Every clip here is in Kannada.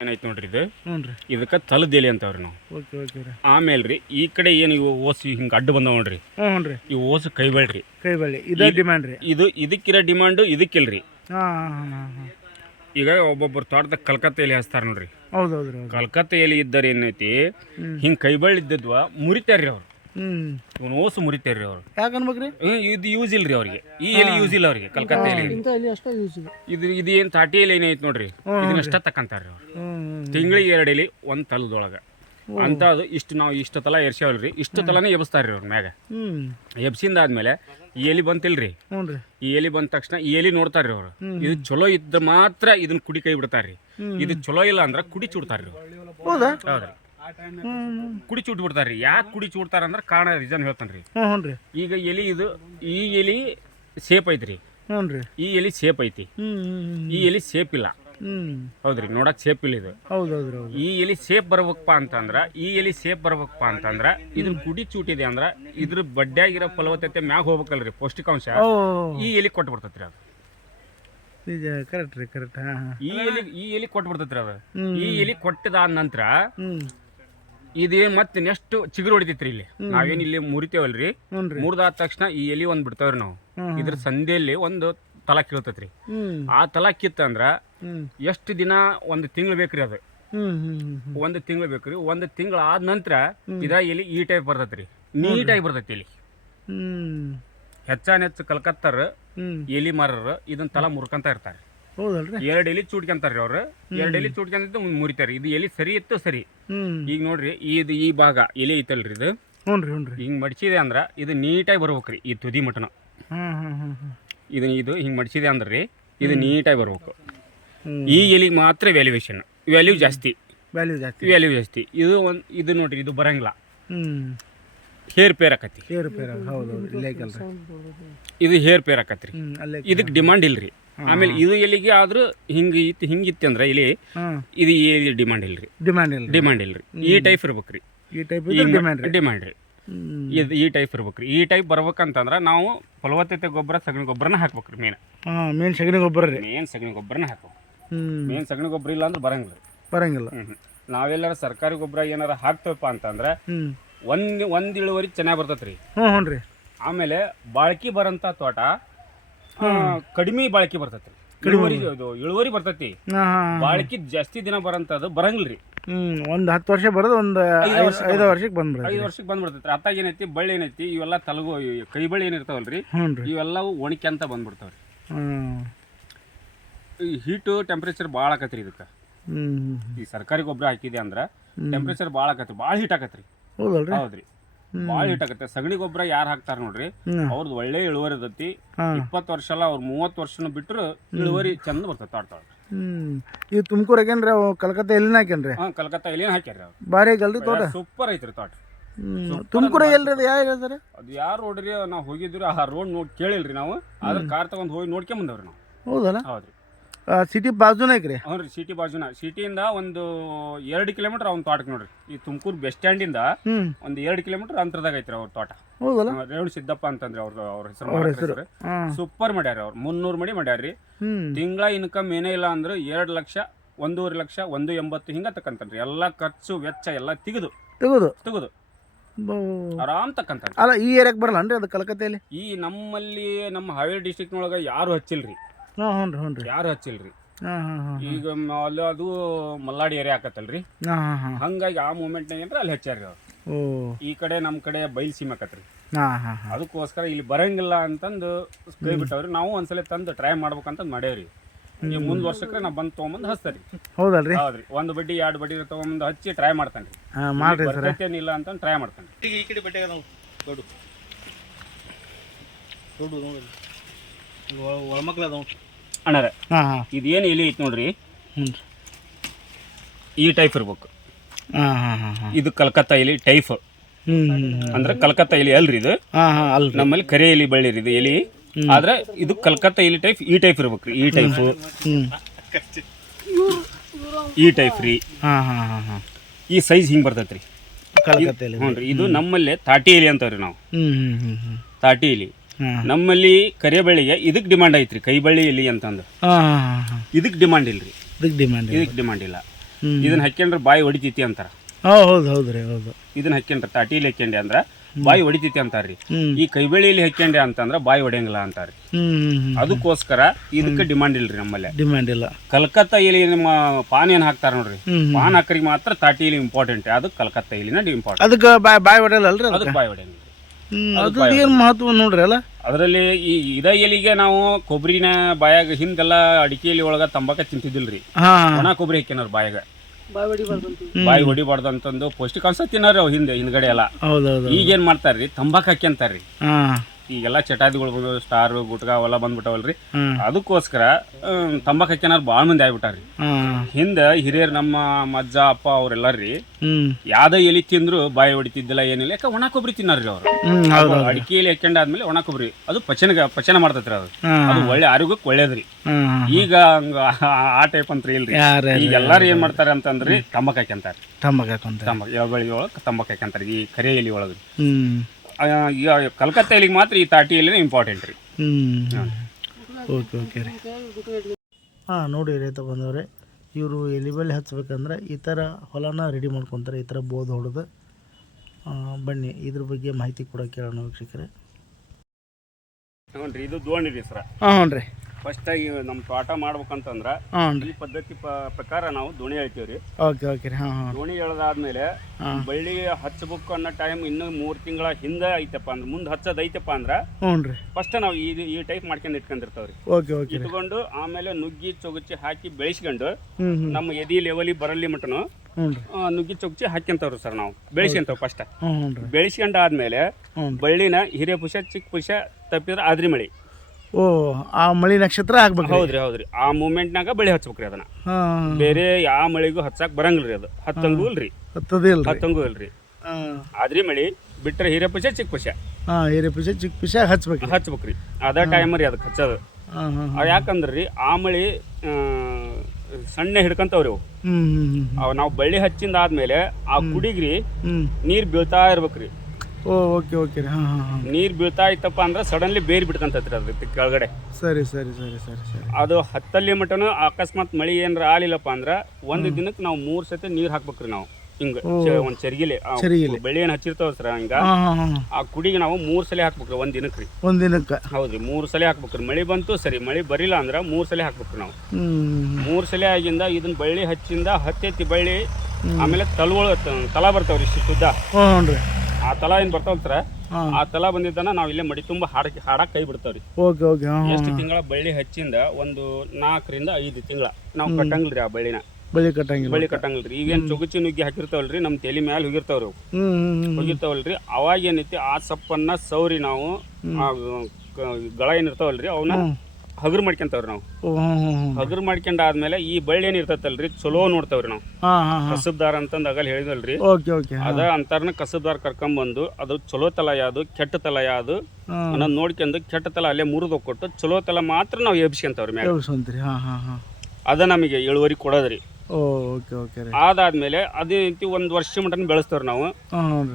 ಏನೈತೆ ನೋಡ್ರಿ ಇದು? ನೋಡ್ರಿ ಇದಕ್ಕೆ ಇದಕ್ಕೆ ತಲದೇಲಿ ಅಂತವ್ರಿ ನಾವು. ಓಕೆ ಓಕೆ ರೀ. ಆಮೇಲೆ ರೀ ಈ ಕಡೆ ಏನು ಇವು ಓಸು ಹಿಂಗೆ ಅಡ್ಡ ಬಂದವ ನೋಡ್ರಿ? ಹ್ಞೂ ಹ್ಞೂ ರೀ ಇವು ಓಸು ಕೈಬೇಡ್ರಿ ಕೈ ಬಳ್ಳಿ ಇದೇ ಡಿಮ್ಯಾಂಡ್ ರೀ. ಇದು ಇದಕ್ಕಿರೋ ಡಿಮಾಂಡು ಇದಕ್ಕಿಲ್ರಿ. ಹಾಂ ಹಾಂ ಈಗ ಒಬ್ಬೊಬ್ಬರು ತೋಟದಾಗ ಕಲ್ಕತ್ತಾ ಎಲೆ ಹಚ್ತಾರ ನೋಡ್ರಿ. ಹೌದು ಹೌದು ಕಲ್ಕತ್ತಾ ಎಲೆ ಇದ್ದಾರೆ ಏನೈತಿ. ಹಿಂಗೆ ಕೈಬಳ್ಳಿ ಇದ್ದದ್ವ ಮುರಿತಾರ್ರಿ ಅವ್ರು. ಇವನು ಓಸು ಮುರಿತೇರಿ ಅವ್ರು. ಯಾಕೆ ಅನ್ಬೇಕ್ರಿ? ಇದು ಯೂಸ್ ಇಲ್ರಿ ಅವ್ರಿಗೆ. ಈ ಎಲೆ ಯೂಸ್ ಇಲ್ಲ ಅವ್ರಿಗೆ ಕಲ್ಕತ್ತಾ ಎಲೆ ಇಂಥ ಇಲ್ಲಿ ಅಷ್ಟೇ ಯೂಸ್ ಇದೆ ಇದು ಇದು ಏನು ತಾಟಿ ಎಲೆ ಏನೈತಿ ನೋಡ್ರಿ? ಇದನ್ನಷ್ಟ ತಕ್ಕಂತಾರ್ರಿ ಅವ್ರು. ತಿಂಗಳಿಗೆ ಎರಡು ಎಲೆ ಒಂದು ತಲದೊಳಗೆ. ಅಂತ ಅದು ಇಷ್ಟು ನಾವು ಇಷ್ಟು ತಲ ಎರ್ಸ್ಯಾವಲ್ರಿ. ಇಷ್ಟು ತಲನೇ ಎಬ್ಸ್ತಾರ್ರಿ ಅವ್ರ ಮ್ಯಾಗ. ಎಬ್ಸಿಂದ ಆದ್ಮೇಲೆ ಈ ಎಲಿ ಬಂತಿಲ್ರಿ. ಹ್ಞೂ ರೀ ಈ ಎಲಿ ಬಂದ ತಕ್ಷಣ ಈ ಎಲಿ ನೋಡ್ತಾರ್ರಿ ಅವ್ರು. ಇದು ಚಲೋ ಇದ್ದ ಮಾತ್ರ ಇದನ್ನ ಕುಡಿ ಕೈ ಬಿಡ್ತಾರ್ರಿ. ಇದು ಚಲೋ ಇಲ್ಲ ಅಂದ್ರ ಕುಡಿ ಚುಡ್ತಾರ್ರಿ ಅವ್ರು. ಹೌದಾ? ಹೌದ್ರಿ. ಕುಡಿ ಚೂಟ್ ಬಿಡ್ತಾರ್ರಿ. ಯಾಕೆ ಕುಡಿ ಚೂಡ್ತಾರ ಅಂದ್ರೆ ಕಾರಣ ರೀಸನ್ ಹ್ಞೂ ಹ್ಞೂ ರೀ. ಈಗ ಎಲಿ ಇದು ಈ ಎಲಿ ಸೇಫ್ ಐತ್ರಿ. ಹ್ಞೂ ರೀ. ಈ ಎಲಿ ಸೇಫ್ ಐತಿ. ಈ ಎಲಿ ಸೇಫ್ ಇಲ್ಲ. ಹೌದ್ರಿ ನೋಡಕ್ ಸೇಫ್ ಇಲ್ಲ ಇದು. ಹೌದು ಹೌದು ಈ ಎಲಿ ಸೇಫ್ ಬರ್ಬೇಕಪ್ಪ ಅಂತಂದ್ರ ಈ ಎಲಿ ಸೇಫ್ ಬರ್ಬೇಕಪ್ಪ ಅಂತಂದ್ರ ಇದನ್ನ ಗುಡಿ ಚೂಟಿದೆ ಅಂದ್ರ ಇದ್ರ ಬಡ್ಡಿಯಾಗಿರೋ ಫಲವತ್ತತೆ ಮ್ಯಾಗ ಹೋಗ್ಬೇಕಲ್ರಿ ಪೌಷ್ಟಿಕಾಂಶ. ಈ ಎಲಿ ಕೊಟ್ಟು ಬಿಡ್ತೈತ್ರಿ ಅದು. ನಿಜ ಕರೆಕ್ಟ್ ರೀ ಕರೆಕ್ಟ್ ಈ ಎಲಿ ಈ ಎಲಿ ಕೊಟ್ಟು ಬಿಡ್ತೈತ್ರಿ ಅದು. ಈ ಎಲಿ ಕೊಟ್ಟದಾದ ನಂತರ ಇದೇನ್ ಮತ್ತೆ ನೆಕ್ಸ್ಟ್ ಚಿಗುರು ಹೊಡಿತೈತ್ರಿ ಇಲ್ಲಿ. ನಾವೇನ್ ಇಲ್ಲಿ ಮುರಿತೇವಲ್ರಿ? ಮುರಿದಾದ್ ಮುರಿದಾದ ತಕ್ಷಣ ಈ ಎಲಿ ಒಂದ್ ಬಿಡ್ತಾವ್ರಿ ನಾವು. ಇದ್ರ ಸಂಧಿಯಲ್ಲಿ ಒಂದು ತಲಾ ಕೀಳ್ತೈತ್ರಿ. ಆ ತಲಾ ಕಿತ್ತಂದ್ರ ಎಷ್ಟು ದಿನ ಒಂದು ತಿಂಗಳು ಬೇಕ್ರಿ ಅದು. ಒಂದ್ ಒಂದು ತಿಂಗಳು ಬೇಕ್ರಿ. ಒಂದು ತಿಂಗಳು ಆದ ನಂತರ ಇದ ಎಲಿ ಈ ಟೈಪ್ ಬರ್ತೈತ್ರಿ. ನೀಟಾಗಿ ಬರ್ತೈತಿ ಇಲ್ಲಿ ಹೆಚ್ಚಾನೆಚ್ಚು ಹೆಚ್ಚಾನ್ ಹೆಚ್ಚು ಕಲ್ಕತ್ತಾರ ಎಲಿ ಮಾರರು ಇದನ್ನ ತಲಾ ಮುರ್ಕಂತ ಇರ್ತಾರೆ. ಹೌದಲ್ರಿ? ಎರಡು ಎಲಿ ಚೂಟ್ಕೊಂತಾರ್ರಿ ಅವ್ರು. ಎರಡು ಎಲಿ ಚೂಟ್ಕೊಂತ ಮುರಿತಾರೆ ಇದು ಎಲಿ ಸರಿ ಇತ್ತು ಸರಿ? ಈಗ ನೋಡ್ರಿ ಇದು ಈ ಭಾಗ ಎಲಿ ಐತಲ್ರಿ ಇದು. ಹ್ಞೂ ರೀ ಹ್ಞೂ ರೀ ಹಿಂಗ್ ಮಡಿಸಿದೆ ಅಂದ್ರ ಇದು ನೀಟಾಗಿ ಬರ್ಬೇಕ್ರಿ ಈ ತುದಿ ಮಟನ ಇದನ್ನ ಇದು ಹಿಂಗ್ ಅಂದ್ರೆ ಅಂದ್ರಿ ಇದು ನೀಟಾಗಿ ಬರ್ಬೇಕು. ಈ ಎಲಿಗೆ ಮಾತ್ರ ವ್ಯಾಲ್ಯೂಯೇಷನ್ ವ್ಯಾಲ್ಯೂ ಜಾಸ್ತಿ. ವ್ಯಾಲ್ಯೂ ಜಾಸ್ತಿ. ವ್ಯಾಲ್ಯೂ ಜಾಸ್ತಿ. ಇದು ಒಂದು ಇದು ನೋಡ್ರಿ ಇದು ಬರಂಗಿಲ್ಲ. ಹೇರ್ ಪೇರ್ ಆಕತಿ. ಏರು ಪೇರ ಹೌದು ಇದು ಹೇರ್ ಪೇರ್ ಆಕತ್ರಿ. ರೀ ಇದಕ್ಕೆ ಡಿಮಾಂಡ್ ಇಲ್ರಿ. ಆಮೇಲೆ ಇದು ಎಲ್ಲಿಗೆ ಆದ್ರೂ ಹಿಂಗ ಇತ್ತು ಹಿಂಗಿತ್ತು ಅಂದ್ರೆ ಇಲ್ಲಿ ಇದು ಡಿಮಾಂಡ್ ಇಲ್ರಿ ಡಿಮ್ಯಾಂಡ್ ಇಲ್ಲ ಡಿಮಾಂಡ್ ಇಲ್ರಿ ಈ ಟೈಪ್ ಇರ್ಬೇಕ್ರಿ ಈ ಟೈಪ್ ಇದು ಡಿಮ್ಯಾಂಡ್ ರೀ. ರೀ. ಇದು ಈ ಟೈಪ್ ಇರ್ಬೇಕ್ರಿ ಈ ಟೈಪ್ ಬರ್ಬೇಕಂತಂದ್ರೆ ನಾವು ಫಲವತ್ತತೆ ಗೊಬ್ಬರ ಸಗಣಿ ಗೊಬ್ಬರನ ಹಾಕ್ಬೇಕ್ರಿ ಮೇನ್ ಹಾಂ ಮೇನ್ ಸಗಣಿ ಗೊಬ್ಬರ ರೀ. ಮೇನ್ ಸಗಣಿ ಗೊಬ್ಬರನ ಹಾಕ್ಬೇಕು. ಮೇನ್ ಸಗಣಿ ಗೊಬ್ಬರ ಇಲ್ಲ ಅಂದ್ರೆ ಬರಂಗಿಲ್ಲ ರೀ. ಬರಂಗಿಲ್ಲ. ನಾವೆಲ್ಲರ ಸರ್ಕಾರಿ ಗೊಬ್ಬರ ಏನಾರ ಹಾಕ್ತೇವಪ್ಪ ಅಂತಂದ್ರೆ ಒಂದ್ ಒಂದ್ ಇಳುವರಿ ಚೆನ್ನಾಗಿ ಬರ್ತೈತ್ರಿ. ಹ್ಞೂ ಹ್ಞೂ ರೀ ಆಮೇಲೆ ಬಾಳ್ಕಿ ಬರಂತ ತೋಟ ಕಡಿಮೆ ಬಾಳಿಕೆ ಬರ್ತೈತಿ ಇಳುವರಿ ಇದು ಇಳುವರಿ ಬರ್ತೈತಿ. ಬಾಳಿಕೆ ಜಾಸ್ತಿ ದಿನ ಬರಂತದ್ದು ಬರಂಗಿಲ್ರಿ. ಹ್ಮ್ ಒಂದ್ ಹತ್ತು ವರ್ಷ ಬರೋದು ಒಂದ್ ಐದು ವರ್ಷಕ್ಕೆ ಬಂದ್ ಐದು ವರ್ಷಕ್ಕೆ ಬಂದ್ಬಿಡ್ತೈತ್ರಿ ಅತ್ತಾಗ ಏನೈತಿ ಬಳ್ಳಿ ಏನೈತಿ ಇವೆಲ್ಲ ತಲಗು ಕೈ ಬಳ್ಳಿ ಏನಿರ್ತಾವಲ್ರಿ ಇವೆಲ್ಲವೂ ರೀ. ಇವೆಲ್ಲವು ಒಣಕೆ ಅಂತ ಬಂದ್ಬಿಡ್ತಾವ್ರಿ ಈ ಹೀಟು ಟೆಂಪ್ರೇಚರ್ ಭಾಳ ಆಕತ್ರಿ ಇದಕ್ಕೆ. ಈ ಸರ್ಕಾರಿ ಗೊಬ್ಬರ ಹಾಕಿದೆ ಅಂದ್ರೆ ಟೆಂಪ್ರೇಚರ್ ಭಾಳ ಆಕತ್ರಿ ಭಾಳ ಹೀಟ್ ಆಕತ್ರಿ. ಹೌದಲ್ರಿ? ಹೌದ್ರಿ. ಭಾಳ ಹಿಟ್ ಆಗುತ್ತೆ. ಸಗಣಿ ಗೊಬ್ಬರ ಯಾರು ಹಾಕ್ತಾರ ನೋಡ್ರಿ? ಅವ್ರದ್ ಅವ್ರದ್ದು ಒಳ್ಳೆ ಇಳುವರಿ ಇರ್ತೈತಿ. ಇಪ್ಪತ್ತು ವರ್ಷ ಅಲ್ಲ ಅವ್ರು ಮೂವತ್ತು ವರ್ಷನ ಬಿಟ್ರು ಇಳುವರಿ ಚಂದ ಬರ್ತೈತೆ ಆಡ್ತಾಳ ಹ್ಮ್. ಈ ತುಮಕೂರಾಗೇನ್ರಿ ಅವು ಕಲ್ಕತ್ತಾ ಎಲ್ಲಿನ ಹಾಕೇನ್ರಿ ಹಾ ಕಲ್ಕತ್ತಾ ಎಲ್ಲಿನ ಹಾಕ್ಯಾರ ಅವ್ರು? ಬಾರಿ ಐತಲ್ರಿ ತೋಟ? ಸೂಪರ್ ಐತ್ರಿ ತೋಟ. ತುಮಕೂರ ತುಮಕೂರಾಗ ಎಲ್ರಿ ಅದು ಯಾವ ಹೇಳ್ತಾರೆ? ಅದು ಯಾರು ನೋಡ್ರಿ ನಾವು ಹೋಗಿದ್ರಿ ಆ ರೋಡ್ ನೋಡಿ ಕೇಳಿಲ್ರಿ ನಾವು. ಆದ್ರೆ ಕಾರ್ ತಗೊಂಡ್ ಹೋಗಿ ನೋಡ್ಕೊಂಡ್ ಬಂದವ್ರಿ ನಾವು. ಹೌದಲ್ಲ? ಹೌದ್ರಿ. ಸಿಟಿ ಬಾಜುನ ಐತ್ರಿ? ಹ್ಞೂ ರೀ ಸಿಟಿ ಬಾಜುನ. ಸಿಟಿಯಿಂದ ಒಂದು ಎರಡು ಕಿಲೋಮೀಟರ್ ಅವ್ನ ತೋಟಕ್ಕೆ ನೋಡ್ರಿ. ಈ ತುಮಕೂರು ಬಸ್ ಸ್ಟ್ಯಾಂಡಿಂದ ಹ್ಞೂ ಒಂದು ಎರಡು ಕಿಲೋಮೀಟರ್ ಅಂತರದಾಗ ಐತ್ರಿ ಅವ್ರ ತೋಟ. ಹೌದಲ್ಲ? ರೇವಣ ಸಿದ್ದಪ್ಪ ಅಂತಂದ್ರೆ ಅವ್ರ ಅವ್ರ ಹೆಸರು ಅವ್ರ ಹೆಸರು. ಹಾಂ. ಸೂಪರ್ ಮಾಡ್ಯಾರ ಅವ್ರು. ಮುನ್ನೂರು ಮಡಿ ಮಾಡ್ಯಾರ್ರಿ ತಿಂಗಳ ಇನ್ಕಮ್ ಏನೇ ಇಲ್ಲ ಅಂದ್ರೆ ಎರಡು ಲಕ್ಷ ಒಂದೂವರೆ ಲಕ್ಷ ಒಂದು ಎಂಬತ್ತು ಹಿಂಗ ತಕ್ಕಂತಾನ್ರಿ ಎಲ್ಲ ಖರ್ಚು ವೆಚ್ಚ ಎಲ್ಲ ತೆಗೆದು. ತೆಗೆದು? ತೆಗೆದು. ಆರಾಮ್ ತಕ್ಕಂತ ಅಲ್ಲ ಈ ಏರಿಯಾಕ್ ಬರಲ್ಲ ಅದು ಕಲ್ಕತ್ತೆಯಲ್ಲಿ ಈ ನಮ್ಮಲ್ಲಿ ನಮ್ಮ ಹಾವೇರಿ ಡಿಸ್ಟಿಕ್ನೊಳಗೆ ಯಾರು ಹಚ್ಚಿಲ್ರಿ. ಹಾಂ ಹ್ಞೂ ರೀ ಹ್ಞೂ ರೀ. ಯಾರು ಹಚ್ಚಿಲ್ರಿ? ಹಾಂ ಹಾಂ ಹಾಂ ಈಗ ಮ- ಅಲ್ಲಿ ಅದು ಮಲ್ಲಾಡಿ ಏರಿಯಾ ಆಕತ್ತಲ್ರಿ? ಹಾಂ ಹಾಂ ಹಾಂ. ಹಂಗಾಗಿ ಆ ಮೂಮೆಂಟ್ನಾಗ ಏನ್ರ ಅಲ್ಲಿ ಹಚ್ಚಾರ್ರಿ ಅವ್ರು. ಓ. ಈ ಕಡೆ ನಮ್ಮ ಕಡೆ ಬೈಲ್ ಸೀಮೆ ಆಕತ್ರಿ. ಹಾಂ ಹಾಂ ಹಾಂ. ಅದಕ್ಕೋಸ್ಕರ ಇಲ್ಲಿ ಬರಂಗಿಲ್ಲ ಅಂತಂದು ಕೈ ಬಿಟ್ಟವ್ರಿ. ನಾವು ಒಂದ್ಸಲ ತಂದು ಟ್ರೈ ಮಾಡ್ಬೇಕಂತ ಮಾಡೇವ್ರಿ ಈ ಮುಂದ್ ವರ್ಷಕ್ಕೆ ನಾ ಬಂದು ತೊಗೊಂಬಂದು ಹಚ್ತಾರಿ. ಹೌದಲ್ರಿ? ಹೌದ್ರಿ. ಒಂದು ಬಡ್ಡಿ ಎರಡು ಬಡ್ಡಿ ತೊಗೊಂಬಂದು ಹಚ್ಚಿ ಟ್ರೈ ಮಾಡ್ತಾನೆ ಹಾಂ ಮಾಡ್ರಿ ಸರ್. ಬರ್ತೈತೇನಿಲ್ಲ ಅಂತ ಟ್ರೈ ಮಾಡ್ತಾನೆ ಈ ಕಡೆ ಬಟ್ಟೆ ನಾವು ದೊಡ್ಡ. ದೊಡ್ಡ ನೋಡಿ ಒಳಮಕ್ಳು ಅದಾವ. ಅಣ್ಣಾರ ಹಾಂ ಹಾಂ. ಇದೇನು ಎಲೆ ಐತೆ ನೋಡ್ರಿ? ಹ್ಞೂ ಈ ಟೈಪ್ ಇರ್ಬೇಕು. ಹಾಂ ಹಾಂ ಹಾಂ ಹಾಂ. ಇದು ಕಲ್ಕತ್ತಾ ಎಲೆ ಟೈಪ್. ಹ್ಞೂ ಅಂದ್ರೆ ಕಲ್ಕತ್ತಾ ಎಲೆ ಅಲ್ರಿ ಇದು? ಹಾಂ ಹಾಂ ಅಲ್ರಿ. ನಮ್ಮಲ್ಲಿ ಕರೆ ಎಲಿ ಬಳ್ಳಿ ಇದು ಎಲಿ. ಆದ್ರೆ ಇದು ಕಲ್ಕತ್ತಾ ಎಲಿ ಟೈಪ್ ಈ ಟೈಪ್ ಇರ್ಬೇಕ್ರಿ ಈ ಟೈಪ್. ಈ ಟೈಪ್ ರೀ. ಹಾಂ ಹಾಂ ಹಾಂ ಹಾಂ. ಈ ಸೈಜ್ ಹಿಂಗ್ ಬರ್ತೈತ್ರಿ. ಕಲ್ಕತ್ತೆಯಲ್ಲಿ ಹ್ಞೂ ರೀ ಇದು ನಮ್ಮಲ್ಲಿ ತಾಟಿ ಎಲಿ ಅಂತಾವ್ರಿ ನಾವು. ತಾಟಿ ಎಲಿ. ನಮ್ಮಲ್ಲಿ ಕರೆ ಬಳ್ಳಿಗೆ ಇದಕ್ಕೆ ಡಿಮಾಂಡ್ ಐತ್ರಿ ಕೈ ಬಳ್ಳಿ ಎಲಿ ಅಂತಂದು. ಇದಕ್ಕೆ ಡಿಮಾಂಡ್ ಇಲ್ರಿ. ಇದಕ್ಕೆ ಡಿಮ್ಯಾಂಡ್ ಇದಕ್ಕೆ ಡಿಮಾಂಡ್ ಇಲ್ಲ. ಇದನ್ನ ಹಾಕ್ಯಂಡ್ರೆ ಬಾಯಿ ಹೊಡಿತೈತಿ ಅಂತಾರ. ಹೌದು ಹೌದು ರೀ ಹೌದು. ಇದನ್ನ ಹಾಕ್ಯಂಡ್ರೆ ತಾಟಿಲಿ ಹಾಕ್ಯಂಡೆ ಅಂದ್ರ ಬಾಯಿ ಹೊಡಿತೈತಿ ಅಂತಾರ್ರಿ. ಈ ಇಲ್ಲಿ ಹಾಕ್ಯಂಡೆ ಅಂತಂದ್ರ ಬಾಯಿ ಹೊಡೆಯಂಗಿಲ್ಲ ಅಂತಾರ್ರಿ. ಅದಕ್ಕೋಸ್ಕರ ಇದಕ್ಕೆ ಡಿಮಾಂಡ್ ಇಲ್ರಿ ನಮ್ಮಲ್ಲಿ. ಡಿಮಾಂಡ್ ಇಲ್ಲ. ಕಲ್ಕತ್ತಾ ಇಲ್ಲಿ ನಿಮ್ಮ ಪಾನ್ ಏನ್ ಹಾಕ್ತಾರ ನೋಡ್ರಿ? ಪಾನ್ ಹಾಕ್ರಿಗೆ ಮಾತ್ರ ತಾಟಿ ಎಲಿ ಇಂಪಾರ್ಟೆಂಟ್ ಅದು ಕಲ್ಕತ್ತಾ ಇಲಿನ ಇಂಪಾರ್ಟೆಂಟ್ ಅದಕ್ಕೆ ಬಾಯಿ ಹೊಡೆಯಲ್ಲ ಅದಕ್ಕೆ ಅದಕ್ಕೆ? ಬಾಯಿ ಹೊಡೆಯಂಗಿಲ್ಲ. ಅದು ಏನು ಮಹತ್ವ ನೋಡ್ರಿ ಅಲ್ಲ? ಅದರಲ್ಲಿ ಈ ಇದ ಎಲಿಗೆ ನಾವು ಕೊಬ್ಬರಿನ ಬಾಯಾಗ ಹಿಂದೆಲ್ಲ ಅಡಿಕೆ ಎಲಿ ಒಳಗ ತಂಬಾಕ ತಿಂತಿದ್ದಿಲ್ರಿ. ಒಣ ಕೊಬ್ಬರಿ ಹಾಕ್ಯನಾರ ಬಾಯಾಗ. ಬಾಯಿ ಹೊಡಿಬಾರ್ದು ಅಂತಂದು ಪೌಷ್ಟಿಕಾಂಶ ತಿನ್ನಾರ ಅವ್ ಹಿಂದೆ ಹಿಂದ್ಗಡೆ ಎಲ್ಲ. ಹೌದು ಹೌದು ಈಗೇನ್ ಮಾಡ್ತಾರ್ರಿ? ತಂಬಾಕ್ ಹಾಕ್ಯಂತಾರ್ರಿ. ಈಗೆಲ್ಲ ಚಟಾದಿಗಳು ಬಂದು ಸ್ಟಾರ್ ಗುಟ್ಕ ಅವೆಲ್ಲ ಬಂದ್ಬಿಟ್ಟವಲ್ರಿ. ಅದಕ್ಕೋಸ್ಕರ ತಂಬಾಕ್ ಹಾಕ್ಯನಾರ ಭಾಳ ಮಂದಿ ಆಗ್ಬಿಟ್ಟಾರ್ರಿ. ಹಿಂದ ಹಿರಿಯರ್ ನಮ್ಮ ಅಜ್ಜ ಅಪ್ಪ ಅವ್ರೆಲ್ಲಾರ್ರಿ ಯಾವ್ದ ಎಲಿ ತಿಂದ್ರು ಬಾಯಿ ಹೊಡಿತಿದ್ದಿಲ್ಲ ಏನಿಲ್ಲ ಯಾಕೆ ಒಣ ಕೊಬ್ಬರಿ ತಿನ್ನಾರ್ರಿ ಅವ್ರು. ಅಡಿಕೆ ಎಲಿ ಹಾಕ್ಯಂಡಾದ್ಮೇಲೆ ಒಣ ಕೊಬ್ಬರಿ ಅದು ಪಚನ ಪಚನ ಮಾಡ್ತೈತ್ರಿ ಅದು. ಅದು ಒಳ್ಳೆ ಆರೋಗ್ಯಕ್ಕೆ ಒಳ್ಳೇದ್ರಿ. ಈಗ ಹಂಗ ಆ ಟೈಪ್ ಅಂತ ಇಲ್ರಿ. ಈಗ ಎಲ್ಲಾರು ಏನ್ ಮಾಡ್ತಾರೆ ಅಂತಂದ್ರಿ ತಂಬಾಕ್ ಹಾಕ್ಯಂತಾರ ತಂಬಾಕ್ ಹಾಕೊಂತ ತಂಬಾಕ್ ಎಳಬಳ್ಳಿ ಒಳಗೆ ತಂಬಾಕ್ ಹಾಕ್ಯಂತಾರ ಈ ಕರೆ ಎಲಿ ಒಳಗೆ ಹ್ಞೂ ಈಗ ಕಲ್ಕತ್ತಾ ಎಲಿಗೆ ಮಾತ್ರ ಈ ತಾಟಿಯಲ್ಲಿ ಇಂಪಾರ್ಟೆಂಟ್ ರೀ. ಹ್ಞೂ ಓಕೆ ಓಕೆ ರೀ. ಹಾಂ ನೋಡಿ ರೈತ ಬಂದವ್ರೆ ಇವರು ಎಲಿ ಬಳ್ಳಿ ಹಚ್ಬೇಕಂದ್ರೆ ಈ ಥರ ಹೊಲನ ರೆಡಿ ಮಾಡ್ಕೊತಾರೆ ಈ ಥರ ಬೋದ್ ಹೊಡೆದು. ಬನ್ನಿ ಇದ್ರ ಬಗ್ಗೆ ಮಾಹಿತಿ ಕೂಡ ಕೇಳೋಣ ವೀಕ್ಷಕರೇ. ಹ್ಞೂ ಇದು ದೋಣಿ ರೀ ಸರ. ಹಾಂ ಹ್ಞೂ ರೀ ಫಸ್ಟ್ ಆಗಿ ನಮ್ಮ ತೋಟ ಮಾಡ್ಬೇಕಂತಂದ್ರ ಈ ಪದ್ಧತಿ ಪ- ಪ್ರಕಾರ ನಾವು ದೋಣಿ ಹೇಳ್ತೀವಿ ರೀ ಓಕೆ ಓಕೆ ರೀ. ಹಾಂ ಹಾಂ. ದೋಣಿ ಎಳ್ದಾದ್ಮೇಲೆ ಹಾಂ. ಬಳ್ಳಿ ಹಚ್ಚಬೇಕು ಅನ್ನೋ ಟೈಮ್ ಇನ್ನೂ ಮೂರು ತಿಂಗಳ ಹಿಂದೆ ಐತಪ್ಪ ಅಂದ್ರೆ ಮುಂದೆ ಹಚ್ಚೋದು ಐತಪ್ಪ ಅಂದ್ರೆ ಹ್ಞೂ ರೀ. ಫಸ್ಟ್ ನಾವು ಈ ಈ ಟೈಪ್ ಮಾಡ್ಕೊಂಡು ಇಟ್ಕೊಂಡಿರ್ತಾವ್ರಿ. ಓಕೆ ಓಕೆ ರೀ. ಇಟ್ಕೊಂಡು ಆಮೇಲೆ ನುಗ್ಗಿ ಚೊಗುಚಿ ಹಾಕಿ ಬೆಳೆಸ್ಕೊಂಡು ಹ್ಞೂ ಹ್ಞೂ ನಮ್ಮ ಎದಿ ಲೆವೆಲಿ ಬರಲಿ ಮಟನು ಹ್ಞೂ ರೀ. ನುಗ್ಗಿ ಚೊಗುಚಿ ಹಾಕ್ಯಂತವ್ರಿ ಸರ್ ನಾವು. ಬೆಳೆಸ್ಕೊಂತವ್ ಫಸ್ಟ್ ಹ್ಞೂ ಹ್ಞೂ ರೀ. ಬೆಳೆಸ್ಕೊಂಡಾದ್ಮೇಲೆ ಹ್ಞೂ ಬಳ್ಳಿನ ಹಿರಿಯ ಪುಷ ಚಿಕ್ಕ ಪುಷ ತಪ್ಪಿದ್ರೆ ಆದ್ರಿ ಮಳಿ ಓ ಆ ಮಳಿ ನಕ್ಷತ್ರ ಆಗ್ಬೇಕು ಹೌದ್ರಿ ಹೌದ್ರಿ. ಆ ಮೂಮೆಂಟ್ನಾಗ ಬಳ್ಳಿ ಹಚ್ಬೇಕ್ರಿ ಅದನ್ನ. ಬೇರೆ ಯಾವ ಮಳಿಗೂ ಹಚ್ಚಾಕ್ ಬರಂಗಿಲ್ರಿ ಅದು. ಹತ್ತಂಗೂ ಇಲ್ರಿ. ಹತ್ತದೇ ಇಲ್ಲ ರೀ ಹತ್ತಂಗೂ ಇಲ್ರಿ. ಆದ್ರಿ ಮಳಿ ಬಿಟ್ರೆ ಹಿರಿಯ ಪುಷ ಚಿಕ್ಕ ಪುಷ ಹಾಂ ಹಿರಿಯ ಪುಷ ಚಿಕ್ಕ ಪುಷ ಹಚ್ಬೇಕು ಹಚ್ಬೇಕ್ರಿ. ಅದ ಟೈಮ್ ರೀ ಅದಕ್ಕೆ ಹಚ್ಚೋದು. ಯಾಕಂದ್ರಿ ಆ ಮಳಿ ಸಣ್ಣ ಹಿಡ್ಕಂತವ್ರಿ ಅವು. ಅವ್ ನಾವು ಬಳ್ಳಿ ಹಚ್ಚಿಂದ ಆದ್ಮೇಲೆ ಆ ಕುಡಿಗ್ರಿ ನೀರ್ ಬೀಳ್ತಾ ಇರ್ಬೇಕ್ರಿ. ಓ ಓಕೆ ಓಕೆ ರೀ. ಹಾಂ ಹಾಂ ಹಾಂ. ನೀರ್ ಬೀಳ್ತಾ ಇತ್ತಪ್ಪ ಅಂದ್ರೆ ಸಡನ್ಲಿ ಬೇರ್ ಬಿಡ್ಕಂತೈತ್ರಿ ಅದಕ್ಕೆ ಕೆಳಗಡೆ. ಸರಿ ಸರಿ ಸರಿ ಸರಿ ಸರಿ. ಅದು ಹತ್ತಲ್ಲಿ ಮಟನು ಅಕಸ್ಮಾತ್ ಮಳಿ ಏನಾರ ಆಲಿಲ್ಲಪ್ಪ ಅಂದ್ರ ಒಂದ್ ದಿನಕ್ಕೆ ನಾವು ಮೂರ್ ಸತಿ ನೀರ್ ಹಾಕ್ಬೇಕ್ರಿ ನಾವು. ಹಿಂಗ ಒಂದ್ ಚರಿಗಿಲಿ ಆ ಚರಿಗಿಲಿ. ಬೆಳಿ ಏನ್ ಹಚ್ಚಿರ್ತಾವ ಸರ್ ಹಿಂಗ? ಹಾಂ ಹಾಂ ಹಾಂ ಆ ಕುಡಿಗೆ ನಾವು ಮೂರ್ ಸಲ ಹಾಕ್ಬೇಕ್ರಿ ಒಂದ್ ದಿನಕ್ಕೆ ರೀ. ಒಂದು ದಿನಕ್ಕೆ. ಹೌದ್ರಿ ಮೂರ್ ಸಲ ಹಾಕ್ಬೇಕ್ರಿ. ಮಳಿ ಬಂತು ಸರಿ ಮಳಿ ಬರಿಲ್ಲ ಅಂದ್ರ ಮೂರ್ ಸಲ ಹಾಕ್ಬೇಕ್ರಿ ನಾವು. ಹ್ಞೂ ಮೂರ್ ಸಲ ಆಗಿಂದ ಇದನ್ನ ಬಳ್ಳಿ ಹಚ್ಚಿಂದ ಹತ್ತೆತ್ತಿ ಬಳ್ಳಿ ಆಮೇಲೆ ತಲುಗಳು ತಲಾ ಬರ್ತಾವ್ರಿ ಶುದ್ಧ. ಹ್ಞೂ ರೀ. ಆ ತಲಾ ಏನ್ ಬರ್ತಾವ ಸರ ಆ ತಲಾ ಬಂದಿದ್ದಾನ ನಾವ್ ಇಲ್ಲೇ ಮಡಿ ತುಂಬಾ ಹಾಡ ಹಾಡಕ್ ಕೈ ಬಿಡ್ತಾವ್ರಿ. ಓಕೆ ಓಕೆ ಹಾಂ ಎಷ್ಟು ತಿಂಗಳ ಬಳ್ಳಿ ಹಚ್ಚಿಂದ ಒಂದು ನಾಲ್ಕರಿಂದ ಐದು ತಿಂಗಳ ನಾವು ಕಟ್ಟಂಗಿಲ್ರಿ ಆ ಬಳ್ಳಿನ. ಬಳ್ಳಿ ಕಟ್ಟಂಗಿಲ್ಲ ಬಳ್ಳಿ ಕಟ್ಟಂಗಿಲ್ರಿ. ಈಗೇನ್ ಚುಗುಚಿ ನುಗ್ಗಿ ಹಾಕಿರ್ತಾವಲ್ರಿ ನಮ್ ತಲೆ ಮ್ಯಾಲ ಹೋಗಿರ್ತಾವ್ರಿ ಅವು. ಹೋಗಿರ್ತಾವಲ್ರಿ. ಅವಾಗ ಏನೈತಿ ಆ ಸಪ್ಪನ್ನ ಸೌರಿ ನಾವು ಗಳ ಏನಿರ್ತಾವಲ್ರಿ ಅವನ್ನ ಹಗರ್ ಮಾಡ್ಕೊಂತವ್ರಿ ನಾವು. ಹಗರು ಮಾಡ್ಕೊಂಡ್ ಮಾಡ್ಕೊಂಡಾದ್ಮೇಲೆ ಈ ಬಳ್ಳಿ ಏನ್ ಇರ್ತೈತಲ್ರಿ? ಚಲೋ ನೋಡ್ತಾವ್ರಿ ನಾವು. ಕಸಬ್ ದಾರ ಹಾಂ. ಕಸಬ್ದಾರ ಅಂತಂದ್ ಆಗಲ್ ಹೇಳಿದಲ್ರಿ ಅದ ಅಂತಾರನ ಕಸಬ್ದಾರ ಕರ್ಕೊಂಬಂದು ಅದು ಚಲೋ ತಲ ಯಾವ್ದು ಕೆಟ್ಟ ತಲ ಯಾವ್ದು ಅನ್ನೋದ್ ನೋಡ್ಕೊಂಡು ಕೆಟ್ಟ ತಲ ಅಲ್ಲೇ ಮುರಿದು ಕೊಟ್ಟು ಚಲೋ ತಲ ಮಾತ್ರ ನಾವು ಎಬ್ಸ್ಕೊಂತವ್ರಿ ಮ್ಯಾಗ. ಅದ ನಮಗೆ ಇಳುವರಿ ಕೊಡೋದ್ರಿ. ಅದಾದ್ಮೇಲೆ ಅದೇ ರೀತಿ ಒಂದು ವರ್ಷ ಮಟನ್ ಬೆಳೆಸ್ತೇವ್ರಿ ನಾವು.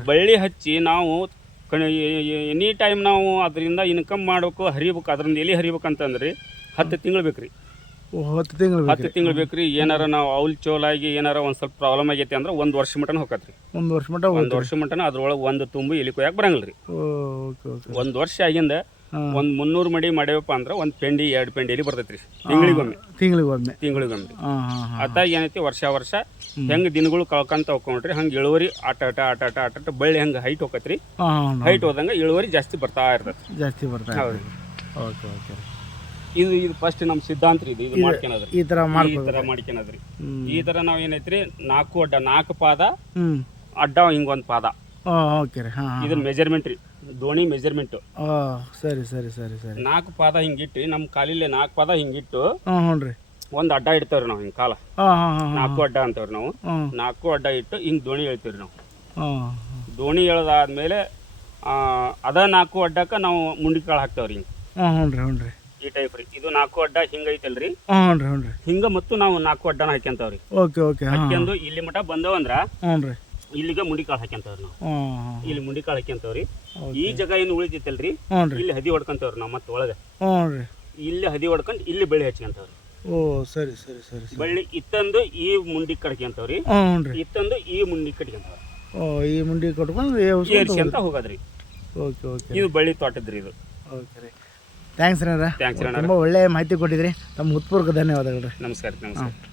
ಬಳ್ಳಿ ಹಚ್ಚಿ ನಾವು ಎನಿ ಟೈಮ್ ನಾವು ಅದರಿಂದ ಇನ್ಕಮ್ ಮಾಡಬೇಕು ಹರಿಬೇಕು ಅದರಿಂದ ಎಲ್ಲಿ ಹರಿಬೇಕಂತಂದ್ರಿ ಹತ್ತು ತಿಂಗಳು ಬೇಕ್ರಿ. ರೀ ಹತ್ತು ತಿಂಗಳು ಹತ್ತು ತಿಂಗಳು ಬೇಕ್ರಿ. ಏನಾರ ನಾವು ಔಲ್ ಚೋಲಾಗಿ ಏನಾರ ಒಂದು ಸ್ವಲ್ಪ ಪ್ರಾಬ್ಲಮ್ ಆಗೈತಿ ಅಂದ್ರೆ ಒಂದು ವರ್ಷ ಮಟ್ಟನ ಹೋಗತ್ರಿ. ಒಂದು ವರ್ಷ ಮಟ್ಟ ಒಂದು ವರ್ಷ ಮಟನ ಅದ್ರೊಳಗೆ ಒಂದು ತುಂಬಿ ಎಲಿ ಕೊಯ್ಯಾಕೆ ಬರಂಗಿಲ್ಲ ರೀ ಒಂದು ವರ್ಷ ಆಗಿಂದ ಒಂದು ಮುನ್ನೂರು ಮಡಿ ಮಾಡ್ಯವಪ್ಪ ಅಂದ್ರೆ ಒಂದು ಪೆಂಡಿ ಎರಡು ಪೆಂಡಿ ಎಲಿ ಬರ್ತೈತ್ರಿ ತಿಂಗಳಿಗೊಮ್ಮೆ. ತಿಂಗಳಿಗೊಮ್ಮೆ. ತಿಂಗಳಿಗೊಮ್ಮೆ. ಅದಾಗ ಏನೈತಿ ವರ್ಷ ವರ್ಷ ಹೆಂಗ್ ದಿನಗಳು ಕಳ್ಕೊಂತ ಹೋಗ್ಕೊಂಡ್ರಿ ಹಂಗ ಇಳುವರಿ ಆಟ ಆಟ ಆಟ ಆಟ ಆಟ ಆಟ ಬಳ್ಳಿ ಹೆಂಗ್ ಹೈಟ್ ಹೋಗತ್ರಿ ಹೈಟ್ ಹೋದಂಗ ಇಳುವರಿ ಜಾಸ್ತಿ ಬರ್ತಾ ಇರ್ತೈತಿ ಜಾಸ್ತಿ ಬರ್ತಾ ಇದೆ. ಹೌದು ಓಕೆ ಓಕೆ. ಇದು ಇದು ಫಸ್ಟ್ ನಮ್ಮ ಸಿದ್ಧಾಂತ ರೀ ಇದು ಇದು ಮಾಡ್ಕೊಳದ್ರಿ ಈ ಥರ ಈ ತರ ಮಾಡ್ಕೊಳದ್ರಿ ಈ ತರ ನಾವ್ ಏನೈತ್ರಿ ನಾಲ್ಕು ಅಡ್ಡ ನಾಲ್ಕು ಪಾದ ಅಡ್ಡ ಹಿಂಗೊಂದ್ ಪಾದ. ಓಕೆ ರೀ. ಹಾಂ ಹಾಂ. ಇದನ್ನ ಮೆಜರ್ಮೆಂಟ್ ರೀ. ದೋಣಿ ಮೆಜರ್ಮೆಂಟ್ ಓ ಸರಿ ಸರಿ ಸರಿ ಸರಿ. ನಾಲ್ಕು ಪಾದ ಹಿಂಗಿಟ್ಟು ನಮ್ಮ ಕಾಲಿಲ್ಲ ನಾಲ್ಕು ಪಾದ ಹಿಂಗಿಟ್ಟು ಹಾಂ ಹ್ಞೂ ರೀ. ಒಂದ್ ಅಡ್ಡ ಇಡ್ತೇವ್ರಿ ನಾವು ಹಿಂಗ್ ಕಾಲ. ಹಾಂ ಹಾಂ ಹಾಂ ನಾಲ್ಕು ಅಡ್ಡ ಅಂತೇವ್ರಿ ನಾವು. ನಾಲ್ಕು ಅಡ್ಡ ಇಟ್ಟು ಹಿಂಗ್ ದೋಣಿ ಹೇಳ್ತೀವ್ರಿ ನಾವು. ದೋಣಿ ಎಳ್ದಾದ್ಮೇಲೆ ಅದ ನಾಲ್ಕು ಅಡ್ಡಕ್ಕ ನಾವು ಮುಂಡಿ ಕಾಳು ಹಾಕ್ತೇವ್ರಿ ಹಿಂಗ್. ಹಾಂ ಹ್ಞೂ ರೀ ಹ್ಞೂ ರೀ. ಈ ಟೈಪ್ ರೀ. ಇದು ನಾಲ್ಕು ಅಡ್ಡ ಹಿಂಗ ಐತಲ್ರಿ? ಹಾಂ ಹ್ಞೂ ರೀ ಹ್ಞೂ ರೀ. ಹಿಂಗ ಮತ್ತು ನಾವು ನಾಲ್ಕು ಅಡ್ಡನ ಹಾಕ್ಯಂತಾವ್ರಿ. ಓಕೆ ಹಾಕ್ಯಂದು ಇಲ್ಲಿ ಮಟ ಬಂದವಂದ್ರ ಹ್ಞೂ ರೀ. ಇಲ್ಲಿಗೆ ಮುಂಡಿ ಕಾಳು ಹಾಕ್ಯಂತವ್ರಿ ನಾವು. ಇಲ್ಲಿ ಮುಂಡಿ ಕಾಳು ಹಾಕ್ಯಂತವ್ರಿ ಈ ಜಾಗ ಏನು ಉಳಿತೈತಲ್ರಿ? ಇಲ್ಲಿ ಹದಿ ಹೊಡ್ಕೊಂತವ್ರಿ ನಾವು ಮತ್ತೆ ಒಳಗೆ. ಇಲ್ಲಿ ಹದಿ ಹೊಡ್ಕೊಂಡು ಇಲ್ಲಿ ಬೆಳೆ ಹಚ್ಕೊಂತವ್ರಿ. ಓ ಸರಿ ಸರಿ ಸರಿ ಬಳ್ಳಿ ಇತ್ತಂದು ಈ ಮುಂಡಿ ಕಡ್ಕೊಂತವ್ರಿ ಇತ್ತಂದು ಈ ಮುಂಡಿ ಕಡ್ಕೊಂತವ್ರಿ ಓ ಈ ಮುಂಡಿ ಕಟ್ಕೊಂಡು ಅಂತ ಹೋಗೋದ್ರಿ. Okay okay. ಇದು ಬಳ್ಳಿ ತೋಟದ್ರಿ ಇದು. ಓಕೆ ರೀ. ಥ್ಯಾಂಕ್ಸ್ ರೀ ಅಣ್ಣ. ತುಂಬ ಒಳ್ಳೆಯ ಮಾಹಿತಿ ಕೊಟ್ಟಿದ್ರಿ. ತಮ್ಮ ಹೃತ್ಪೂರ್ವಕ ಧನ್ಯವಾದಗಳು ರೀ. ನಮಸ್ಕಾರ ನಮಸ್ಕಾರ.